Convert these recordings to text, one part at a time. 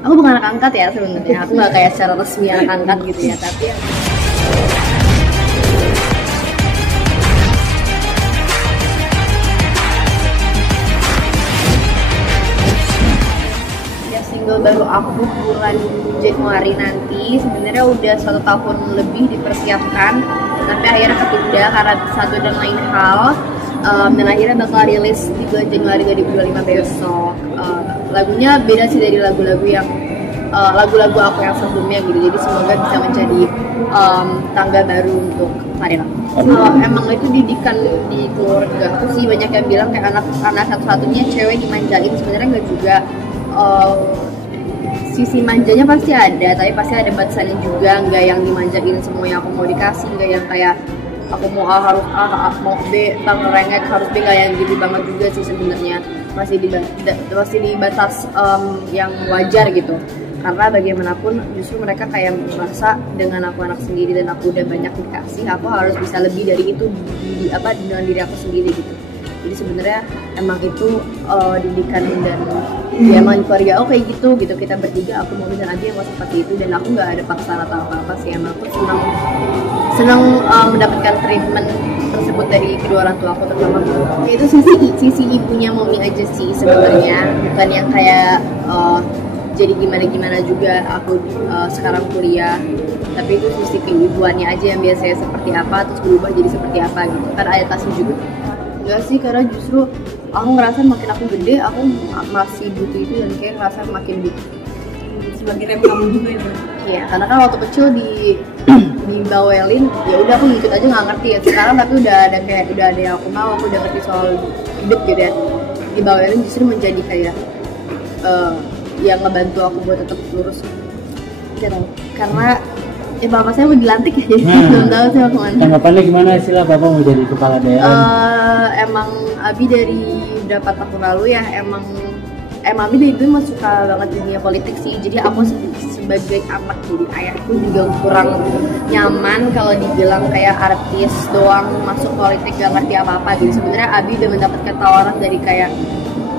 Aku bukan anak angkat ya sebenarnya, aku nggak kayak secara resmi anak angkat gitu ya, tapi ya single baru aku bulan Januari nanti sebenarnya udah 1 tahun lebih dipersiapkan, tapi akhirnya ketunda karena satu dan lain hal. Dan akhirnya bakal rilis di bulan Januari 2025 besok. Lagunya beda sih dari lagu-lagu yang lagu-lagu aku yang sebelumnya gitu, jadi semoga bisa menjadi tangga baru untuk karir aku. Emang itu didikan di keluarga aku sih, banyak yang bilang kayak anak satu-satunya cewek dimanjain, sebenarnya nggak juga. Sisi manjanya pasti ada, tapi pasti ada batasannya juga, nggak yang dimanjain semuanya aku mau dikasih, nggak yang kayak aku mau A harus A, mau B rengek harus B, nggak yang gitu banget juga sih sebenarnya. Masih di batas yang wajar gitu, karena bagaimanapun justru mereka kayak merasa dengan aku anak sendiri dan aku udah banyak dikasih, aku harus bisa lebih dari itu dengan diri aku sendiri gitu. Jadi sebenarnya emang itu didikan dan ya emang keluarga kayak gitu kita bertiga, aku mau dan Abi emang seperti itu, dan aku nggak ada paksaan atau apa sih. Emang aku senang mendapatkan treatment tersebut dari kedua orang tua aku, terutama itu sisi ibunya Momi aja sih sebenarnya, bukan yang kayak jadi gimana juga aku sekarang kuliah, tapi itu sisi keibuannya aja yang biasanya seperti apa terus berubah jadi seperti apa gitu kan, adaptasi juga. Enggak sih, karena justru aku ngerasa makin aku gede aku masih butuh itu, dan kayak ngerasa makin butuh sebagai rem kamu juga ya. Iya, karena kan waktu kecil dibawelin ya udah aku ngikut aja nggak ngerti ya. Sekarang tapi udah ada yang aku mau, aku udah ngerti soal hidup gitu ya. Dibawelin justru menjadi kayak yang ngebantu aku buat tetap lurus gitu. Karena ya bapak saya mau dilantik ya, jadi belum tahu sih mau kemana. Tanggapannya gimana sih lah bapak mau jadi kepala daerah? Emang Abi dari berapa tahun lalu ya emang Abi dari dulu suka banget dunia politik sih. Jadi aku sebagai anak jadi ayahku juga kurang nyaman kalau dibilang kayak artis doang masuk politik gak ngerti apa-apa gitu. Sebenarnya Abi udah mendapatkan tawaran dari kayak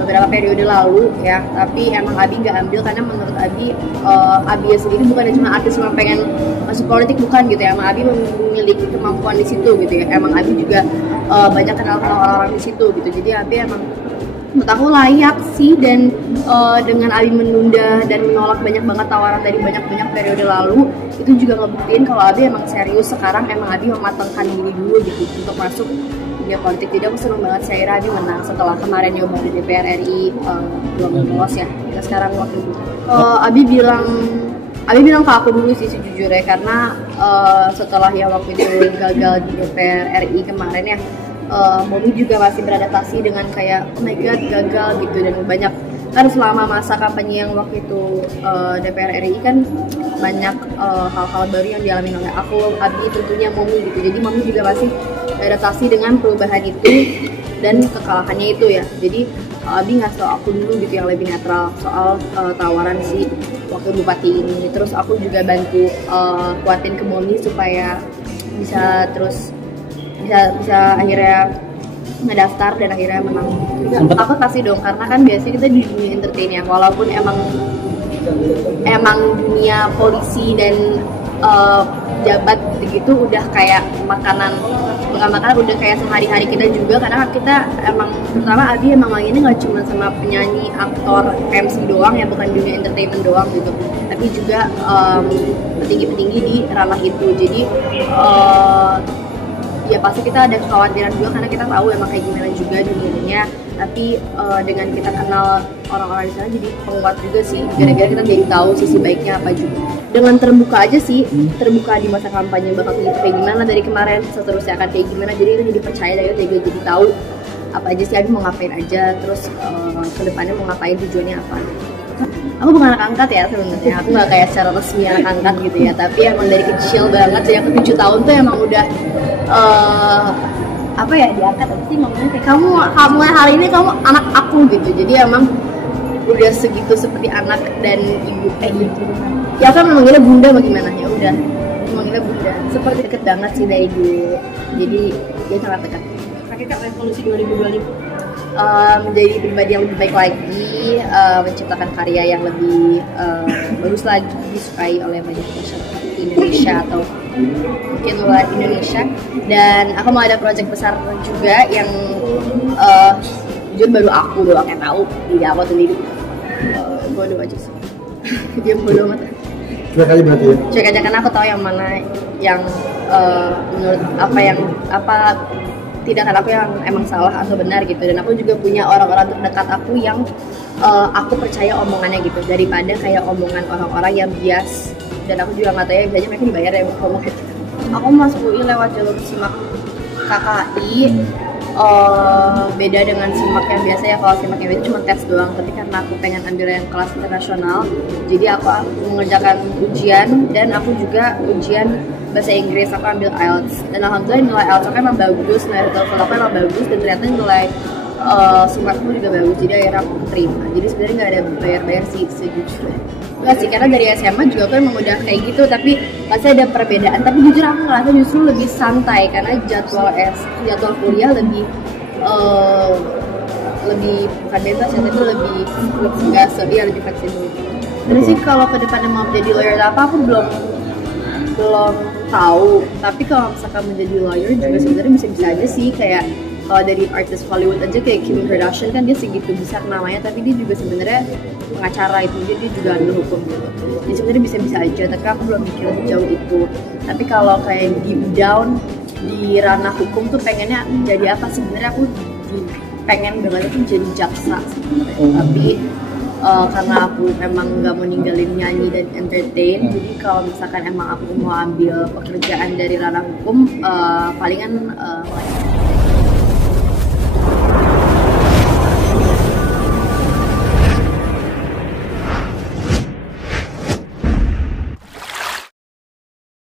beberapa periode lalu ya, tapi emang Abi nggak ambil karena menurut Abi sendiri bukan cuma artis cuma pengen masuk politik, bukan gitu ya. Emang Abi memiliki kemampuan di situ gitu ya. Emang Abi juga banyak kenal orang-orang di situ gitu. Jadi Abi emang menurut aku layak sih, dan dengan Abi menunda dan menolak banyak banget tawaran dari banyak periode lalu, itu juga ngebuktiin kalau Abi emang serius sekarang, emang Abi mematangkan diri dulu gitu untuk masuk dunia politik. Jadi aku seneng banget sih akhirnya Abi menang setelah kemarin nyoba di DPR RI belum lolos ya. Kita sekarang waktu itu Abi bilang ke aku dulu sih sejujurnya, karena setelah ya waktu itu gagal di DPR RI kemarin ya, Momi juga masih beradaptasi dengan kayak oh my god gagal gitu, dan banyak kan selama masa kampanye yang waktu itu DPR RI kan banyak hal-hal baru yang dialami oleh aku, Abi, tentunya Momi gitu. Jadi Momi juga masih beradaptasi dengan perubahan itu dan kekalahannya itu ya. Jadi Abi ngasih tau aku dulu gitu yang lebih netral soal tawaran si wakil bupati ini. Terus aku juga bantu kuatin ke Momi supaya bisa akhirnya ngedaftar dan akhirnya menang. Aku pasti dong, karena kan biasanya kita di dunia entertain ya, walaupun emang dunia polisi dan jabat gitu udah kayak makanan, bukan makanan, udah kayak sehari-hari kita juga, karena kita emang pertama Abi emang ini nggak cuma sama penyanyi, aktor, MC doang ya, bukan dunia entertainment doang gitu, tapi juga petinggi-petinggi di ranah itu. Jadi ya pasti kita ada kekhawatiran juga, karena kita tahu emang kayak gimana juga dunianya. Tapi dengan kita kenal orang-orang di sana jadi penguat juga sih, gara-gara kita jadi tahu sisi baiknya apa juga. Dengan terbuka aja sih, terbuka di masa kampanye bakal kayak gimana dari kemarin, seterusnya akan kayak gimana. Jadi kita jadi percaya dari itu, jadi tahu apa aja sih Abi mau ngapain aja, terus kedepannya mau ngapain, tujuannya apa. Aku bukan anak angkat ya sebenarnya, aku nggak kayak secara resmi anak angkat gitu ya, tapi emang dari kecil banget sejak 7 tahun tuh emang udah apa ya, diangkat apa sih ngomongnya kayak kamu hari ini kamu anak aku gitu. Jadi emang udah segitu seperti anak dan ibu gitu. Ya kan memanggilnya bunda bagaimana, ya udah memanggilnya bunda, seperti deket banget sih dari dulu. Jadi dia sangat dekat. Pakai Kak resolusi 2025 menjadi pribadi yang lebih baik lagi, tapi menciptakan karya yang lebih bagus lagi, disukai oleh banyak masyarakat di Indonesia atau mungkin luar Indonesia. Dan aku mau ada proyek besar juga yang jujur baru aku doang yang tahu, tidak aku sendiri. Bodoh aja sih. Dia bodoh banget. Cuek aja berarti ya? Cuek aja karena aku tahu yang mana yang menurut apa tindakan aku yang emang salah atau benar gitu. Dan aku juga punya orang-orang terdekat aku yang aku percaya omongannya gitu, daripada kayak omongan orang-orang yang bias. Dan aku juga nggak tahu ya, biasanya mereka dibayar ya ngomong gitu. Aku masuk UI lewat jalur SIMAK KKI. Beda dengan SIMAK yang biasa ya, kalau SIMAK yang itu cuma tes doang, tapi karena aku pengen ambil yang kelas internasional, jadi aku mengerjakan ujian dan aku juga ujian bahasa Inggris, aku ambil IELTS. Dan alhamdulillah nilai IELTS aku emang bagus, nilai TOEFL aku emang bagus, dan ternyata nilai SIMAK aku juga bagus, jadi akhirnya aku terima. Jadi sebenarnya nggak ada bayar-bayar sih sejujurnya. Enggak sih, karena dari SMA juga aku emang udah kayak gitu, tapi pasti ada perbedaan. Tapi jujur aku ngerasa justru lebih santai karena jadwal kuliah lebih bukan bebas ya, tapi lebih lebih fleksibel. Terus sih kalau ke depannya mau menjadi lawyer apa, aku belum tahu. Tapi kalau misalkan menjadi lawyer juga sebenarnya bisa aja sih, kayak kalau dari artis Hollywood aja kayak Kim Kardashian kan dia segitu besar namanya, tapi dia juga sebenarnya pengacara itu, dia juga ambil hukum gitu. Jadi sebenarnya bisa aja, tapi aku belum mikir lebih jauh itu. Tapi kalau kayak deep down di ranah hukum tuh pengennya jadi apa, sebenarnya aku pengen banget tuh jadi jaksa sebenarnya. Tapi karena aku memang nggak mau ninggalin nyanyi dan entertain, jadi kalau misalkan emang aku mau ambil pekerjaan dari ranah hukum, palingan